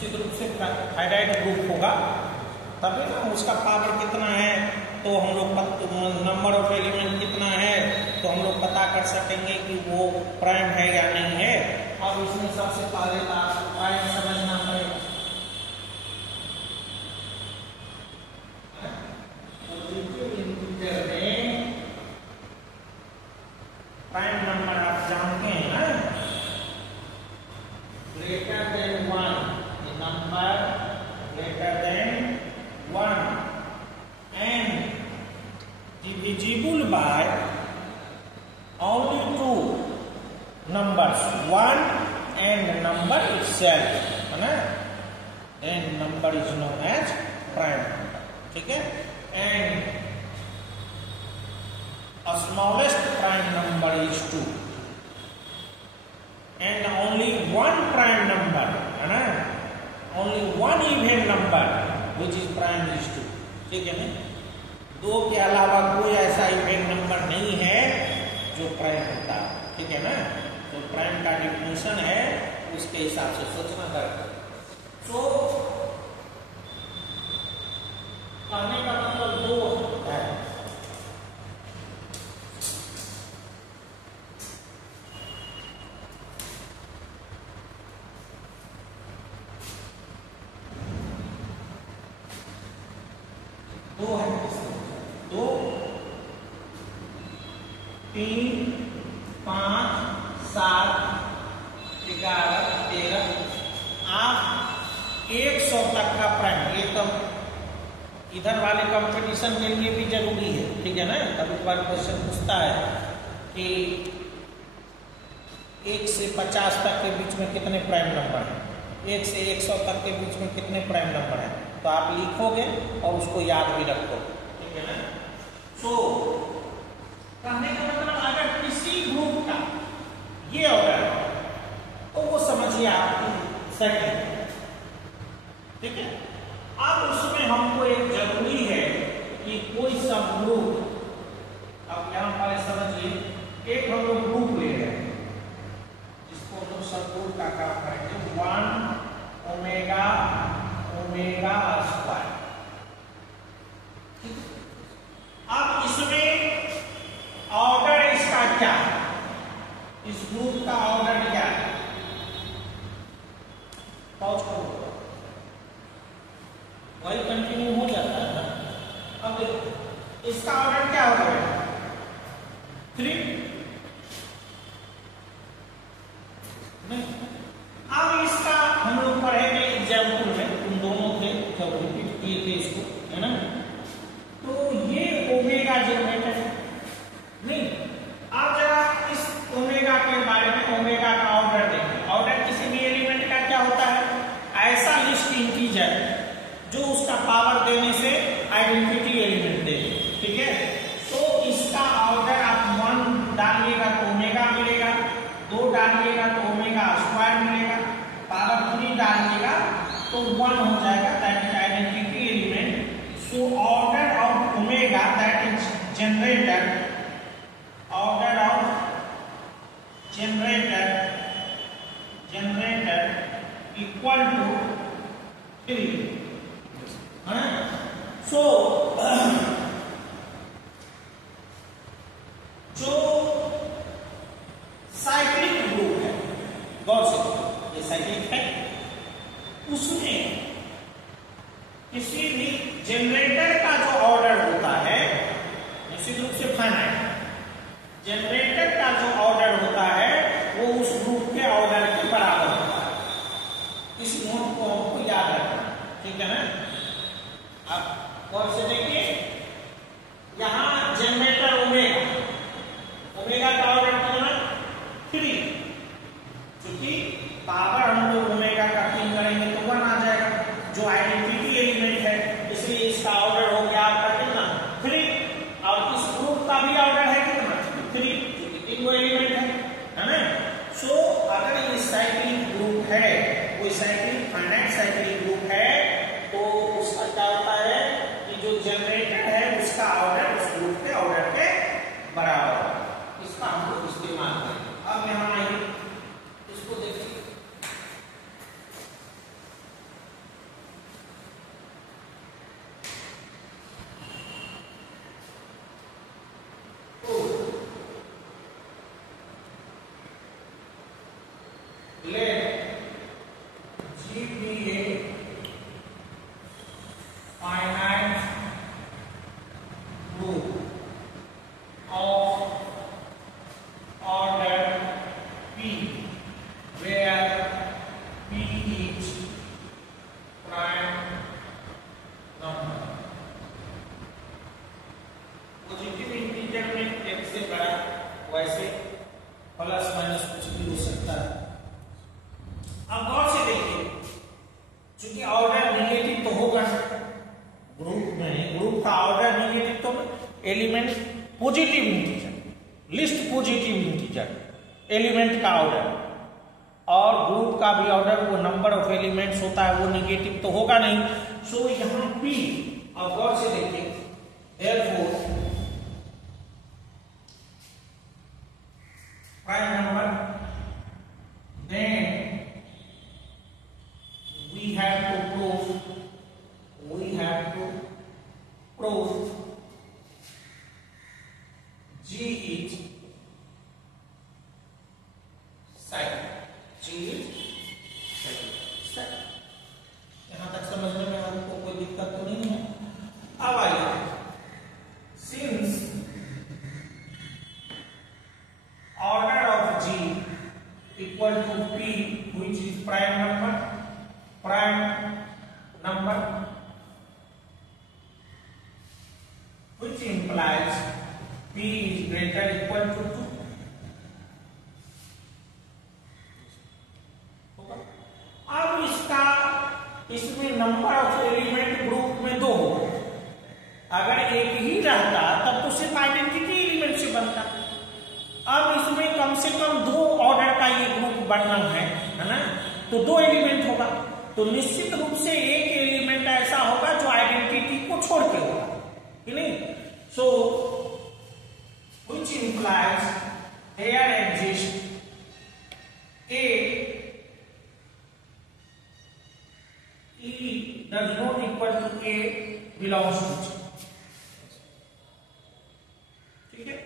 निश्चित रूप से थायराइड ग्रुप होगा, तभी ना उसका पावर कितना है, तो हम लोग नंबर ऑफ एलिमेंट कितना है तो हम लोग पता कर सकेंगे कि वो प्राइम है या नहीं है। अब इसमें सबसे पहले प्राइम समझना पड़ेगा। प्राइम नंबर आप जानते हैं ना, greater than 1, number greater than 1 and divisible by only two numbers, 1 and number itself, है ना, then number is known as prime number, ठीक है। and a smallest prime number is 2 and only one prime number, है ना, only one even number which is prime is 2, ठीक है ना। 2 के अलावा कोई ऐसा इवेंट नंबर नहीं है जो प्राइम होता है, ठीक है ना। तो प्राइम का डिफिनेशन है, उसके हिसाब से सोचना करना। तो कहने का मतलब 2 है। दो है, 2, 3, 5, 7, 11, 13, आप 100 तक का प्राइम, ये तो इधर वाले कंपटीशन के लिए भी जरूरी है, ठीक है ना। कभी कभार क्वेश्चन पूछता है कि 1 से 50 तक के बीच में कितने प्राइम नंबर हैं, 1 से 100 तक के बीच में कितने प्राइम नंबर हैं, तो आप लिखोगे और उसको याद भी रखोगे, ठीक है ना। सो कहने का मतलब अगर किसी ग्रुप का ये ऑर्डर है तो वो समझिए आप सेकंड, ठीक है। अब उसमें हमको एक जरूरी है कि कोई सब ग्रुप, अब यहां पर समझिए एक हम लोग ग्रुप ले रहे हैं जिसको हम लोग सब ग्रुप का काम करेंगे 1 ओमेगा ओमेगा स्क्वायर। अब इसमें ऑर्डर इसका क्या है, इस ग्रुप का ऑर्डर क्या है, पॉज करो, वही कंटिन्यू हो जाता है ना। अब देखो इसका ऑर्डर क्या होगा, 3 नहीं। अब इसका हम लोग पढ़ेंगे एग्जाम्पल में, उन दोनों थे जब रिपीट किए थे इसको, है ना। तो ये ओमेगा जनरेटर नहीं। आप जरा इस ओमेगा के बारे में, ओमेगा का ऑर्डर देखिए। ऑर्डर किसी भी एलिमेंट का क्या होता है, ऐसा लिस्ट इंटीजर जो उसका पावर देने से आइडेंटिटी एलिमेंट दे, ठीक है। तो इसका ऑर्डर आप 1 डालिएगा तो ओमेगा मिलेगा, 2 डालिएगा तो ओमेगा स्क्वायर मिलेगा, पावर 3 डालिएगा तो 1 हो जाएगा, that is identity element. So order of omega that is generator, order of generator equal to 3, है। सो जो साइक्लिक ग्रुप है, गौर से ये साइक्लिक है, उसमें किसी भी जनरेटर का जो ऑर्डर होता है निश्चित रूप से फाइनाइट, जनरेटर का जो ऑर्डर होता है वो उस ग्रुप के ऑर्डर के बराबर होता है। इस नोट को हमको याद रखना, ठीक है ना। अब गौर से देखिए, यहां जनरेटर ओमेगा, ओमेगा का ऑर्डर कितना, 3, क्योंकि पावर हम लोग ओमेगा का 3 करेंगे तो 1 आ जाएगा, जो आइडेंटिटी एलिमेंट है, इसलिए इसका ऑर्डर हो गया आपका कितना, 3। और इस ग्रुप का भी ऑर्डर है कितना, 3, क्योंकि 3 एलिमेंट है ना। सो अगर ये साइक्लिक ग्रुप है, कोई साइक्लिक फाइनाइट साइक्लिक ग्रुप है, तो उसका क्या होता है कि जो जनरेटर है उसका ऑर्डर उस ग्रुप के ऑर्डर के बराबर है। इसका हम लोग इस्तेमाल करें। अब यहां आइए, इसको देखिए, each prime number। Positive integer में एक से बड़ा, वैसे प्लस माइनस कुछ भी हो सकता है। अब गौर से देखिए, चूंकि ऑर्डर निगेटिव तो होगा ग्रुप में, ग्रुप का ऑर्डर निगेटिव तो element positive integer, least positive integer element का ऑर्डर, और ग्रुप का भी ऑर्डर वो नंबर ऑफ एलिमेंट्स होता है, वो निगेटिव तो होगा नहीं। सो यहां P, अब गौर से देखिए, therefore prime number, then we have to prove G is cycle, G is cycle। यहां तक समझने में आपको कोई दिक्कत तो नहीं है। अब आइए, since order of G equal to P, which is prime number, which implies P is greater equal to 2। अब इसमें नंबर ऑफ एलिमेंट ग्रुप में 2 होगा। अगर एक ही रहता तब तो सिर्फ आइडेंटिटी एलिमेंट से बनता। अब इसमें कम से कम 2 ऑर्डर का ये ग्रुप बनना है ना, तो 2 एलिमेंट होगा, तो निश्चित रूप से एक एलिमेंट ऐसा होगा जो आइडेंटिटी को छोड़ के होगा, कि नहीं। So which implies there exist a E does not equal to A belongs to G। ठीक है,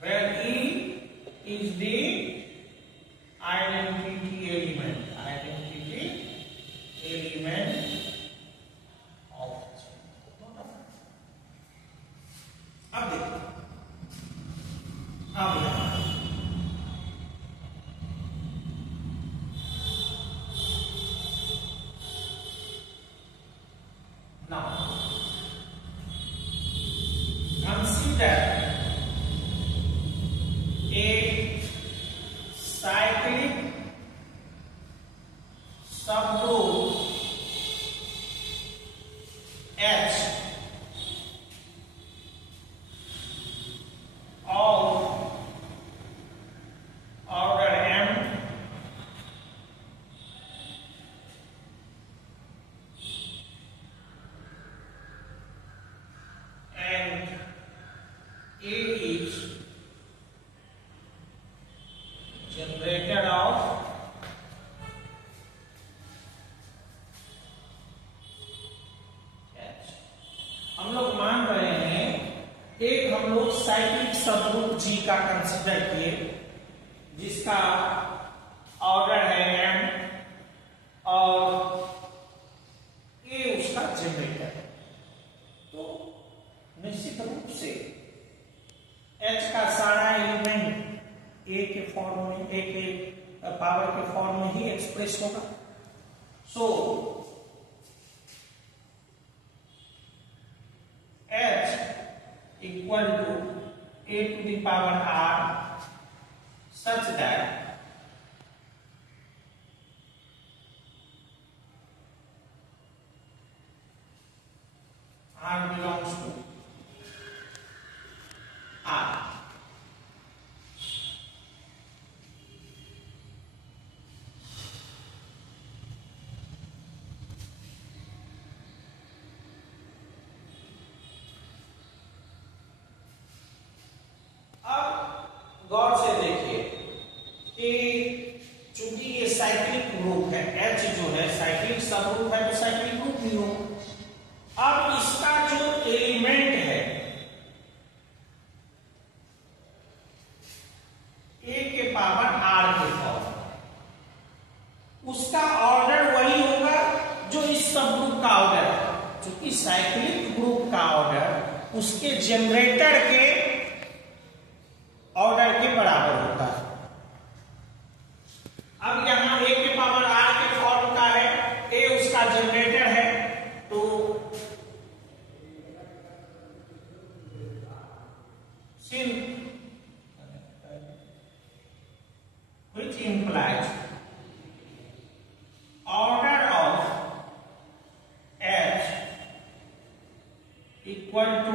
where E is the identity element of G। अब देखिए, अब यहां now consider a cyclic subgroup H of order M and A is generated of H। हम लोग मान रहे हैं, एक हम लोग साइक्लिक सबग्रुप G का कंसीडर किए, जिसका ऑर्डर है M और A उसका जनरेटर है। तो निश्चित रूप से H का सारा एलिमेंट A के फॉर्म में, A के पावर के फॉर्म में ही एक्सप्रेस होगा। So H equal to A to the power R such that R belongs to R। अब गौर से देखिए कि चूंकि ये साइक्लिक ग्रुप है, H जो है साइक्लिक सब ग्रुप है, तो साइक्लिक ग्रुप भी होगा। अब इसका जो एलिमेंट है A के पावर R के फॉर्म, उसका ऑर्डर वही होगा जो इस सब ग्रुप का ऑर्डर है। चूंकि साइक्लिक ग्रुप का ऑर्डर उसके जनरेटर के ऑर्डर के बराबर होता है। अब यहां A के पावर इक्वल टू